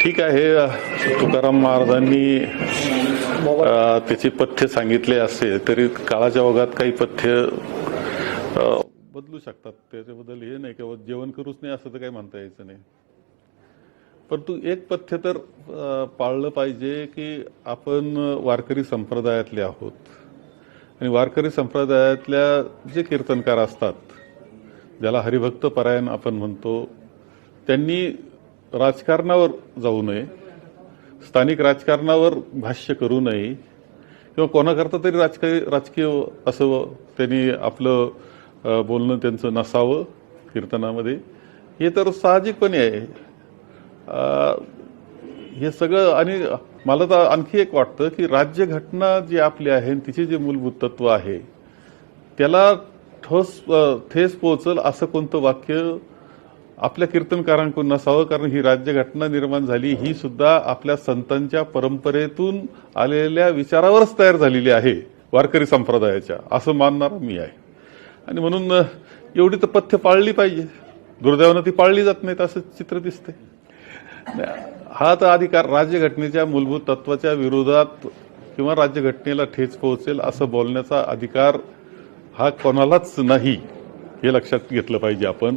ठीक आहे तुकाराम महाराजांनी त्याचे पथ्य सांगितले असते तरी काळाच्या ओघात काही पथ्य बदलू शकतात. त्याच्याबद्दल हे नाही किंवा जेवण करूच नाही असं तर काही म्हणता यायचं नाही. परंतु एक पथ्य तर पाळलं पाहिजे की आपण वारकरी संप्रदायातले आहोत. आणि वारकरी संप्रदायातल्या जे कीर्तनकार असतात ज्याला हरिभक्त परायण आपण म्हणतो त्यांनी राजकारणावर जाऊ नये स्थानिक राजकारणावर भाष्य करू नये किंवा कोणाकरता तरी राजकीय राजकीय असं त्यांनी आपलं बोलणं त्यांचं नसावं कीर्तनामध्ये हे तर साहजिकपणे आहे. हे सगळं आणि मला तर आणखी एक वाटतं की राज्यघटना जी आपली आहे तिचे जे मूलभूत तत्व आहे त्याला ठोस ठेस पोहोचल असं कोणतं वाक्य आपल्या कीर्तनकारांकडून नसावं कारण ही राज्यघटना निर्माण झाली ही सुद्धा आपल्या संतांच्या परंपरेतून आलेल्या विचारावरच तयार झालेली आहे वारकरी संप्रदायाच्या. असं मानणारा मी आहे. आणि म्हणून एवढी तर पथ्य पाळली पाहिजे. दुर्दैवानं ती पाळली जात नाहीत असं चित्र दिसते हा तर अधिकार राज्यघटनेच्या मूलभूत तत्वाच्या विरोधात किंवा राज्यघटनेला ठेच पोहोचेल असं बोलण्याचा अधिकार हा कोणालाच नाही हे लक्षात घेतलं पाहिजे आपण.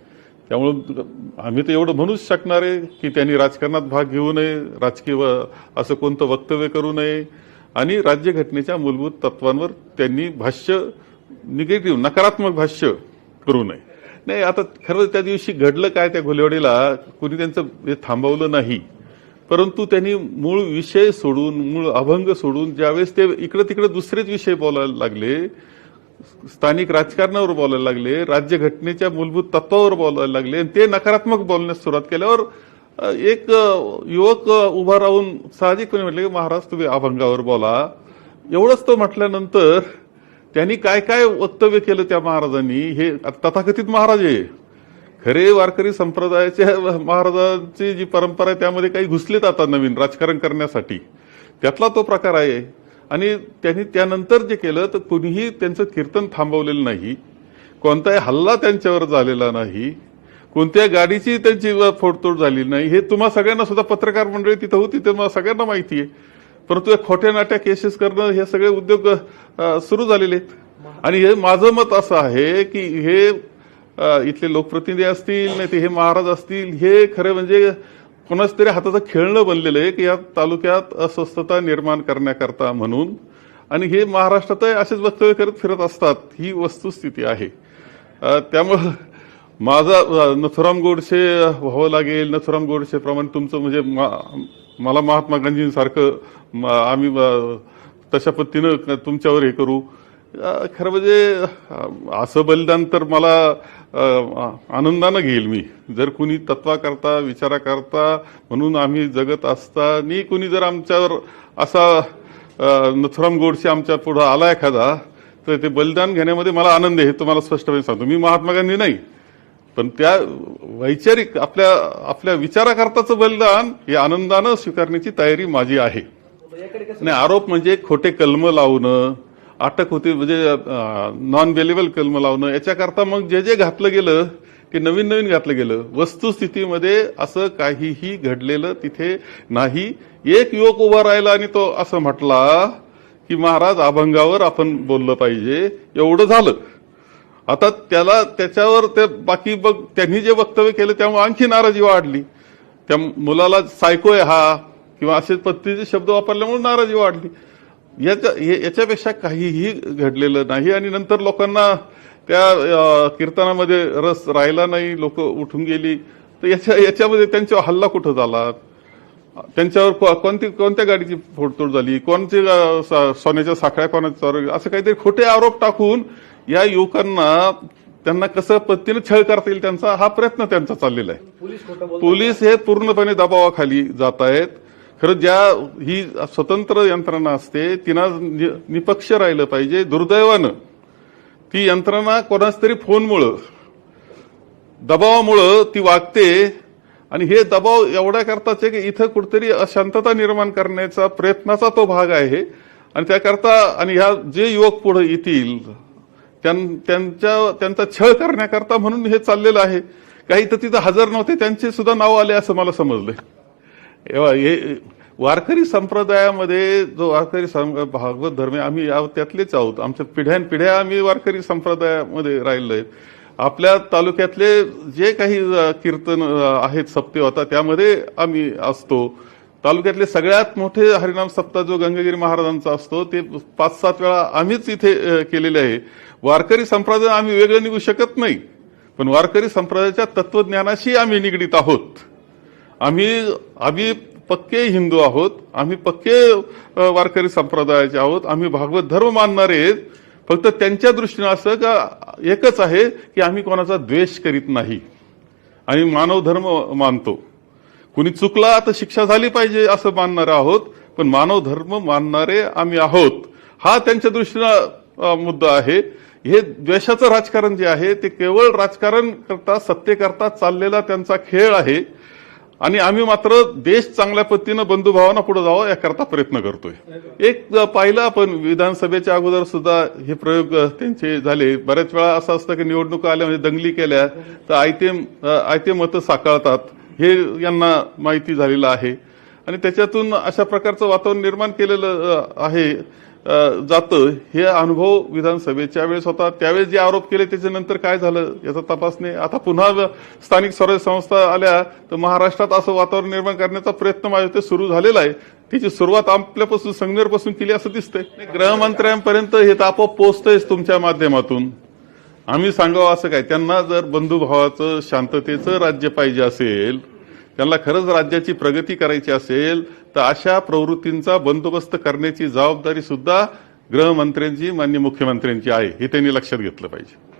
त्यामुळं आम्ही तर एवढं म्हणूच शकणार आहे की त्यांनी राजकारणात भाग घेऊ नये राजकीय व- असं कोणतं वक्तव्य करू नये. आणि राज्यघटनेच्या मूलभूत तत्वांवर त्यांनी भाष्य निगेटिव्ह नकारात्मक भाष्य करू नये. नाही आता खरं त्या दिवशी घडलं काय त्या घोलेवाडीला कुणी त्यांचं हे थांबवलं नाही. परंतु त्यांनी मूळ विषय सोडून मूळ अभंग सोडून ज्यावेळेस ते इकडं तिकडे दुसरेच विषय बोलायला लागले स्थानिक राजकारणावर बोलायला लागले राज्यघटनेच्या मूलभूत तत्वावर बोलायला लागले आणि ते नकारात्मक बोलण्यास सुरुवात केल्यावर एक युवक उभा राहून साहजिकपणे म्हटले की महाराज तुम्ही अभंगावर बोला. एवढंच तो म्हटल्यानंतर त्यांनी काय काय वक्तव्य केलं त्या महाराजांनी? हे तथाकथित महाराज आहे. खरे वारकरी संप्रदायाच्या महाराजांची जी परंपरा आहे त्यामध्ये काही घुसलेत आता नवीन राजकारण करण्यासाठी. त्यातला तो प्रकार आहे. आणि त्यांनी त्यानंतर जे केलं तर कुणीही त्यांचं कीर्तन थांबवलेलं नाही. कोणताही हल्ला त्यांच्यावर झालेला नाही. कोणत्या गाडीची त्यांची फोडतोड झालेली नाही. हे तुम्हा सगळ्यांना सुद्धा पत्रकार मंडळी तिथं होती ते मला सगळ्यांना माहिती आहे. परंतु या खोट्या नाट्या केसेस करणं हे सगळे उद्योग सुरू झालेले आहेत. आणि हे माझं मत असं आहे की हे इथले लोकप्रतिनिधी असतील नाही ते हे महाराज असतील हे खरे म्हणजे कोणाच तरी हाताचं खेळणं बनलेलं आहे की या तालुक्यात अस्वस्थता निर्माण करण्याकरता म्हणून. आणि हे महाराष्ट्रात असेच वक्तव्य करत फिरत असतात ही वस्तुस्थिती आहे. त्यामुळं माझा नथुराम गोडसे व्हावं लागेल. नथुराम गोडसेप्रमाणे तुमचं म्हणजे मा- मला महात्मा गांधींसारखं म- आम्ही तशा पद्धतीनं तुमच्यावर हे करू. खरं म्हणजे असं बलिदान तर मला आनंदानं घेईल मी. जर कुणी तत्वाकरता विचाराकरता म्हणून आम्ही जगत असताना कुणी जर आमच्यावर असा नथुराम गोडसे आमच्या पुढं आला एखादा तर ते बलिदान घेण्यामध्ये मला आनंद आहे हे तुम्हाला स्पष्टपणे सांगतो. मी महात्मा गांधी नाही. पण त्या वैचारिक आपल्या आपल्या विचाराकरताचं बलिदान हे आनंदानं स्वीकारण्याची तयारी माझी आहे. नाही आरोप म्हणजे खोटे कलम लावणं अटक होती म्हणजे नॉन वेलेबल कलम लावणं. याच्याकरता मग जे जे घातलं गेलं ते नवीन नवीन घातलं गेलं. वस्तुस्थितीमध्ये असं काहीही घडलेलं तिथे नाही. एक युवक उभा राहिला आणि तो असं म्हटला की महाराज अभंगावर आपण बोललं पाहिजे. एवढं झालं. आता त्याला त्याच्यावर ते बाकी बघ त्यांनी जे वक्तव्य केलं त्यामुळे आणखी नाराजी वाढली. त्या मुलाला सायको आहे हा. किंवा असे पद्धतीचे शब्द वापरल्यामुळे नाराजी वाढली. याच्या याच्यापेक्षा काहीही घडलेलं नाही आणि नंतर लोकांना त्या कीर्तनामध्ये रस राहिला नाही लोक उठून गेली. तर याच्या याच्यामध्ये त्यांच्यावर हल्ला कुठं झाला? त्यांच्यावर कोणती कोणत्या गाडीची फोडतोड झाली? स- सोन्याच्या साखळ्या कोणाच्या असं काहीतरी खोटे आरोप टाकून या युवकांना त्यांना कसं पद्धतीने छळ करता येईल त्यांचा हा प्रयत्न त्यांचा चाललेला आहे. पोलीस हे पूर्णपणे दबावाखाली जात आहेत. खरं ज्या ही स्वतंत्र यंत्रणा असते तिना नि- निपक्ष राहिलं पाहिजे दुर्दैवानं. ती यंत्रणा कोणाच तरी फोनमुळं दबावामुळं ती वागते आणि हे दबाव एवढ्या करताच आहे की इथं कुठेतरी अशांतता निर्माण करण्याचा प्रयत्नाचा तो भाग आहे. आणि त्याकरता आणि ह्या जे युवक पुढे येतील त्यां- त्यांच्या त्यांचा छळ करण्याकरता म्हणून हे चाललेलं आहे. काही तर तिथं हजर नव्हते त्यांचे सुद्धा नाव आले असं मला समजलंय. वारकरी संप्रदायामध्ये जो वारकरी सं- भागवत धर्म आम्ही या- त्यातलेच आहोत. आमच्या पिढ्यान पिढ्या आम्ही वारकरी संप्रदायामध्ये राहिलो आहेत. आपल्या तालुक्यातले जे काही कीर्तन आहेत सप्ते होता त्यामध्ये आम्ही असतो. तालुक्यातले सगळ्यात मोठे हरिनाम सप्ताह जो गंगागिरी महाराजांचा असतो. ते पाच सात वेळा आम्हीच इथे केलेले आहे. वारकरी संप्रदाय आम्ही वेगळं निघू शकत नाही. पण वारकरी संप्रदायाच्या तत्वज्ञानाशी आम्ही निगडीत आहोत. आम्ही आम्ही पक्के हिंदू आहोत आम्ही पक्के वारकरी संप्रदायाचे आहोत आम्ही भागवत धर्म मानणारे आहेत. फक्त त्यांच्या दृष्टीनं असं का एकच आहे की आम्ही कोणाचा द्वेष करीत नाही. आणि मानव धर्म मानतो. कुणी चुकला तर शिक्षा झाली पाहिजे असं मानणार आहोत पण मानव धर्म मानणारे आम्ही आहोत. हा त्यांच्या दृष्टीनं मुद्दा आहे. हे द्वेषाचं राजकारण जे आहे ते केवळ राजकारण करता सत्तेकरता चाललेला त्यांचा खेळ आहे. आणि आम्ही मात्र देश चांगल्या पद्धतीनं बंधुभावांना पुढे जावं याकरता प्रयत्न करतोय. एक पाहिलं आपण विधानसभेच्या अगोदर सुद्धा हे प्रयोग त्यांचे झाले. बऱ्याच वेळा असं असतं की निवडणुका आल्या म्हणजे दंगली केल्या तर आयते आयते मतं साकारतात हे यांना माहिती झालेलं आहे. आणि त्याच्यातून अशा प्रकारचं वातावरण निर्माण केलेलं आहे. जातं हे अनुभव विधानसभेच्या वेळेस होता. त्यावेळेस जे आरोप केले त्याच्यानंतर काय झालं याचा तपास नाही आता पुन्हा स्थानिक स्वराज्य संस्था आल्या तर महाराष्ट्रात असं वातावरण निर्माण करण्याचा प्रयत्न माझ्या ते सुरू झालेला आहे. त्याची सुरुवात आपल्यापासून संगनेरपासून केली असं दिसतंय. गृहमंत्र्यांपर्यंत हे तर आपोआप पोहोचतंयच तुमच्या माध्यमातून. आम्ही सांगावं असं काय त्यांना जर बंधुभावाचं शांततेचं राज्य पाहिजे असेल त्यांना खरंच राज्याची प्रगती करायची असेल तर अशा प्रवृत्तींचा बंदोबस्त करण्याची जबाबदारी सुद्धा गृहमंत्र्यांची मान्य मुख्यमंत्र्यांची आहे हे त्यांनी लक्षात घेतलं पाहिजे.